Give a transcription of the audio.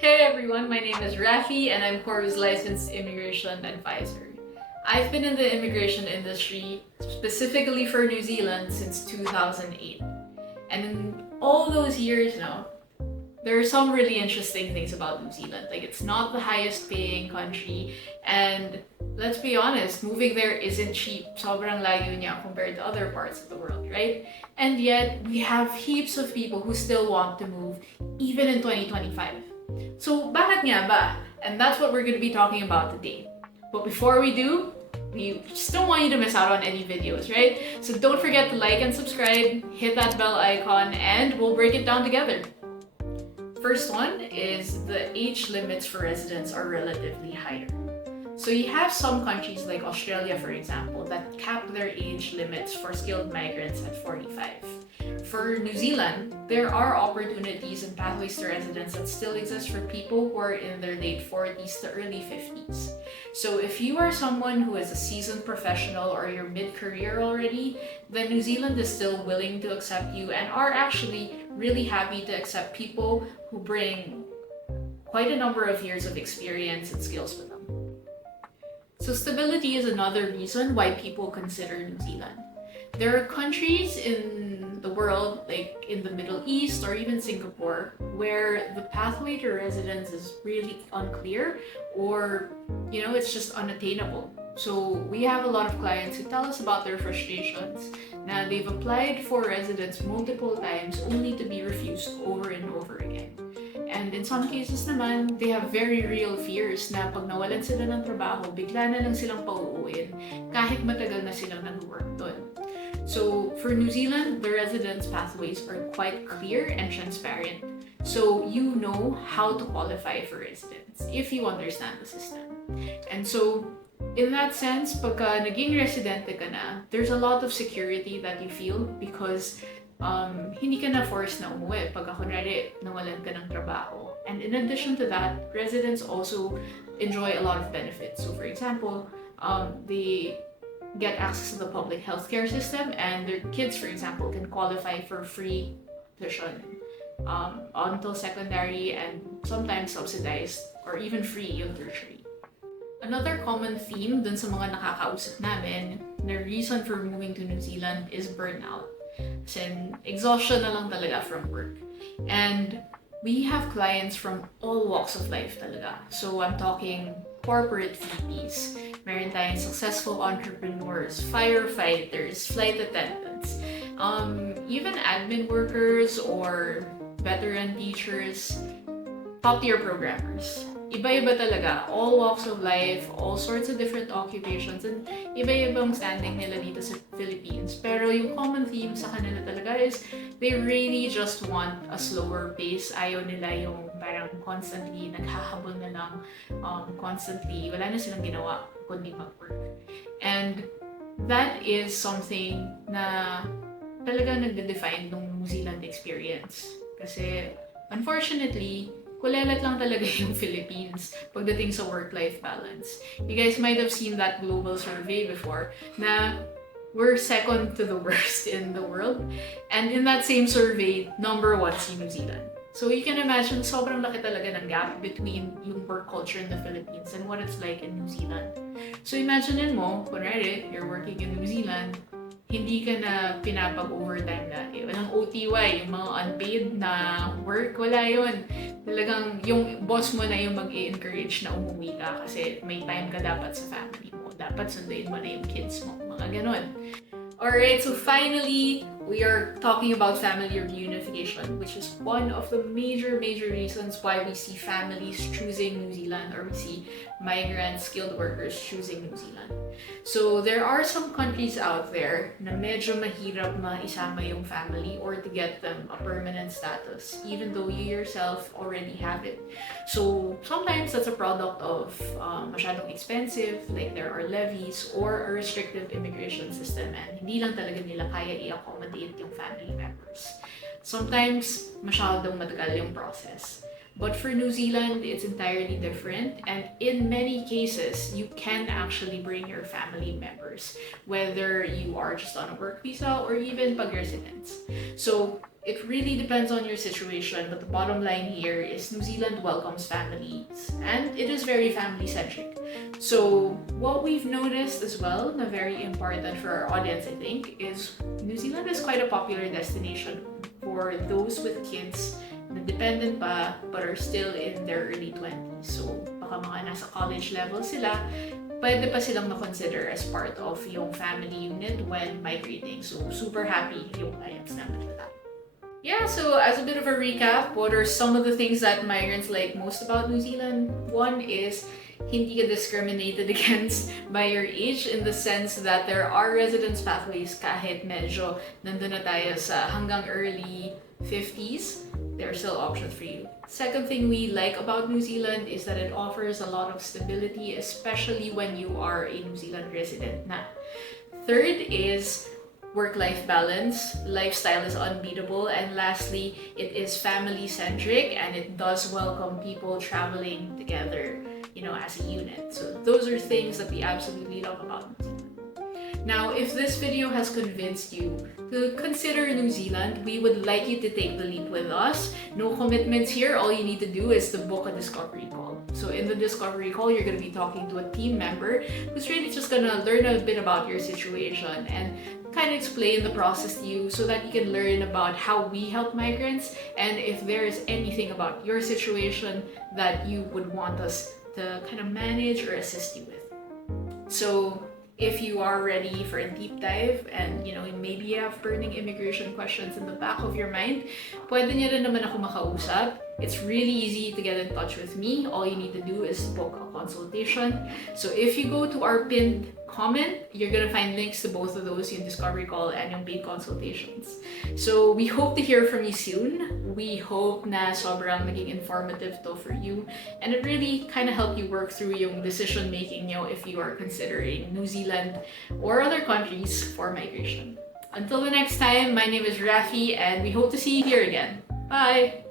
Hey everyone, my name is Rafi and I'm Koru's licensed immigration advisor. I've been in the immigration industry, specifically for New Zealand, since 2008. And in all those years now, there are some really interesting things about New Zealand. Like, it's not the highest paying country, and let's be honest, moving there isn't cheap. Sobrang layo niya compared to other parts of the world, right? And yet, we have heaps of people who still want to move, even in 2025. So, bakit nga ba? And that's what we're going to be talking about today. But before we do, we just don't want you to miss out on any videos, right? So don't forget to like and subscribe, hit that bell icon, and we'll break it down together. First one is the age limits for residents are relatively higher. So you have some countries like Australia, for example, that cap their age limits for skilled migrants at 45. For New Zealand, there are opportunities and pathways to residence that still exist for people who are in their late 40s to early 50s. So if you are someone who is a seasoned professional or you're mid-career already, then New Zealand is still willing to accept you and are actually really happy to accept people who bring quite a number of years of experience and skills with them. So stability is another reason why people consider New Zealand. There are countries in the world, like in the Middle East or even Singapore, where the pathway to residence is really unclear or, it's just unattainable. So we have a lot of clients who tell us about their frustrations. Now, they've applied for residence multiple times only to be refused over and over again. And in some cases naman, they have very real fears na pag nawalan sila ng trabaho, bigla na lang silang pauuwin kahit matagal na silang nag-work doon. So for New Zealand, the residence pathways are quite clear and transparent. So you know how to qualify for residence if you understand the system. And so in that sense, pagka naging residente ka na, there's a lot of security that you feel because hindi ka na forced na umuwi pagka kunwari nawalan ka ng trabaho. And in addition to that, residents also enjoy a lot of benefits. So for example, they get access to the public healthcare system and their kids, for example, can qualify for free tuition until secondary and sometimes subsidized or even free yung tertiary. Another common theme dun sa mga nakakausap namin na reason for moving to New Zealand is burnout. As in, exhaustion na lang talaga from work. And we have clients from all walks of life talaga. So I'm talking corporate VPs, meron tayong successful entrepreneurs, firefighters, flight attendants, even admin workers or veteran teachers, top-tier programmers. Iba-iba talaga, all walks of life, all sorts of different occupations, and iba-ibang standing nila dito sa Philippines. Pero yung common theme sa kanila talaga is they really just want a slower pace. Ayaw nila yung parang constantly naghahabol na lang, constantly, wala na silang ginawa kundi mag-work. And that is something na talaga nagde-define ng New Zealand experience. Kasi unfortunately, kulelat lang talaga yung Philippines pagdating sa work-life balance. You guys might have seen that global survey before na we're second to the worst in the world. And in that same survey, number 1 si New Zealand. So you can imagine, sobrang laki talaga ng gap between yung work culture in the Philippines and what it's like in New Zealand. So imaginein mo, kunwari, you're working in New Zealand, hindi ka na pinapag-overtime lagi. Walang OTY, yung mga unpaid na work, wala yun. Talagang yung boss mo na yung mag-i-encourage na umuwi ka kasi may time ka dapat sa family mo. Dapat sunduin mo na yung kids mo. Mga ganon. Alright, so finally, we are talking about family reunification, which is one of the major reasons why we see families choosing New Zealand or we see migrants, skilled workers choosing New Zealand. So there are some countries out there na medyo mahirap maisama yung family or to get them a permanent status, even though you yourself already have it. So sometimes that's a product of masyadong expensive, like there are levies or a restrictive immigration system and hindi lang talaga nila kaya i-accommodate yung family members. Sometimes masyadong matagal yung process. But for New Zealand, it's entirely different, and in many cases, you can actually bring your family members, whether you are just on a work visa or even pag-residence. So It really depends on your situation, but the bottom line here is New Zealand welcomes families and it is very family centric. So, what we've noticed as well, na very important for our audience, I think, is New Zealand is quite a popular destination for those with kids na dependent pa but are still in their early 20s. So, baka mga nasa college level sila, pwede pa silang na-consider as part of yung family unit when migrating. So, super happy yung clients namin with that. Yeah, so as a bit of a recap, what are some of the things that migrants like most about New Zealand? One is hindi ka discriminated against by your age in the sense that there are residence pathways kahit medyo nandun na tayo sa hanggang early 50s. There are still options for you. Second thing we like about New Zealand is that it offers a lot of stability, especially when you are a New Zealand resident na. Third is work-life balance. Lifestyle is unbeatable. And lastly, it is family-centric and it does welcome people traveling together, as a unit. So those are things that we absolutely love about New Zealand. Now, if this video has convinced you to consider New Zealand, we would like you to take the leap with us. No commitments here. All you need to do is to book a discovery call. So in the discovery call, you're going to be talking to a team member who's really just going to learn a bit about your situation and kind of explain the process to you so that you can learn about how we help migrants and if there is anything about your situation that you would want us to kind of manage or assist you with. So if you are ready for a deep dive and maybe you have burning immigration questions in the back of your mind, pwede niyo rin naman ako makausap. It's really easy to get in touch with me. All you need to do is book a consultation. So if you go to our pinned comment, you're gonna find links to both of those, yung discovery call and yung paid consultations. So we hope to hear from you soon. We hope na sobrang naging informative to for you and it really kind of helped you work through yung decision making if you are considering New Zealand or other countries for migration. Until the next time, my name is Rafi and we hope to see you here again. Bye!